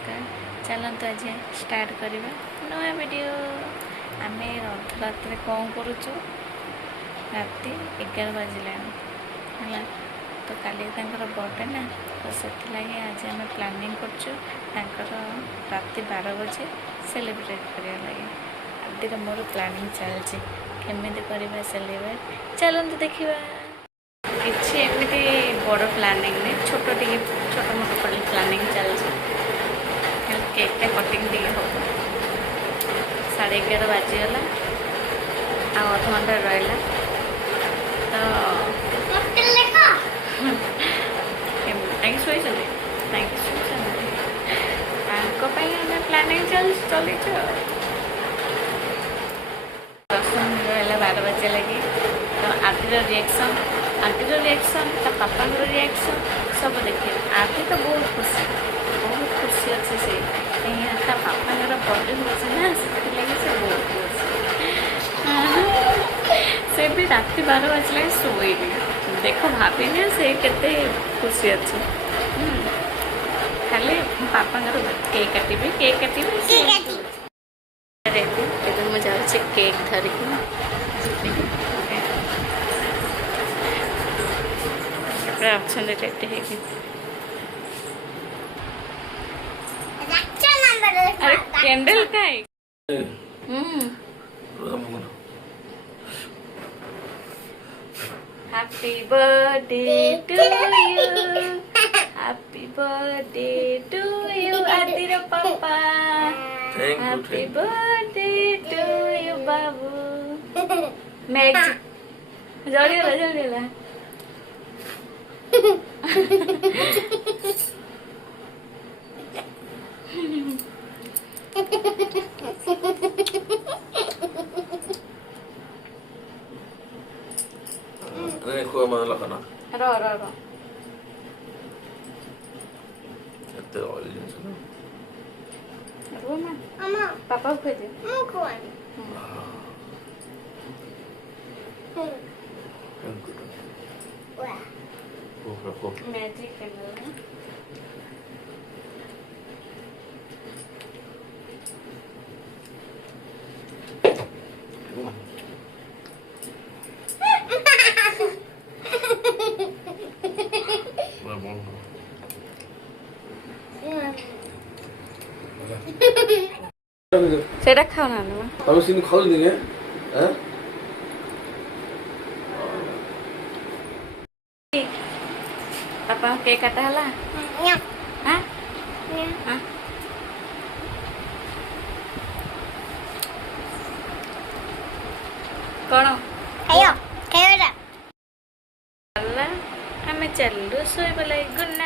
नमस्कार। चलते आज स्टार्ट करवा नया वीडियो। आम रथ कौन करुचु राति 11 बजला है तो काली बर्थडे ना तो से आज आम प्लानिंग कर राति 12 बजे सेलिब्रेट करने लगे आदि मोर प्लानिंग चलती केमी करवा सेलिब्रेट चलते देखा किसी एमती बड़ प्लानिंग नहीं छोट टे छोट मोट प्लानिंग चलती केक कटिंग टे हम 11:30 बाजीगला अध घंटा रहा तो प्लानिंग चली 10 मिनट रहा 12 बजे लगे तो आदिर रिएक्शन ता पापा रिएक्शन सब देखिए आदि तो बहुत खुशी अच्छे से ता पापा बर्थडे हो ना से बहुत खुशी से भी राति 12 बजला शोनी देख भाविनी से केते खुशी अच्छे खाली पापा केक काटी रेडी मुझे जाऊँ केक धरिकी अच्छा रेडी है अरे कैंडल का है happy birthday to you happy birthday to you आदिर पापा हैप्पी बर्थडे टू यू बाबू मैजिक जल्दी Ini kau mana lah kana? रो Itu oleh jenis mana? रो ना मामा पापा को दे Yang kedua. Oh, berapa? Magic candle सेटा खाओ ना ना Kamu sini kau ini ya? पापा केक काटा हला हां हां कौन Ayo, kayo na. हला हमें चलू सोई बोले गुड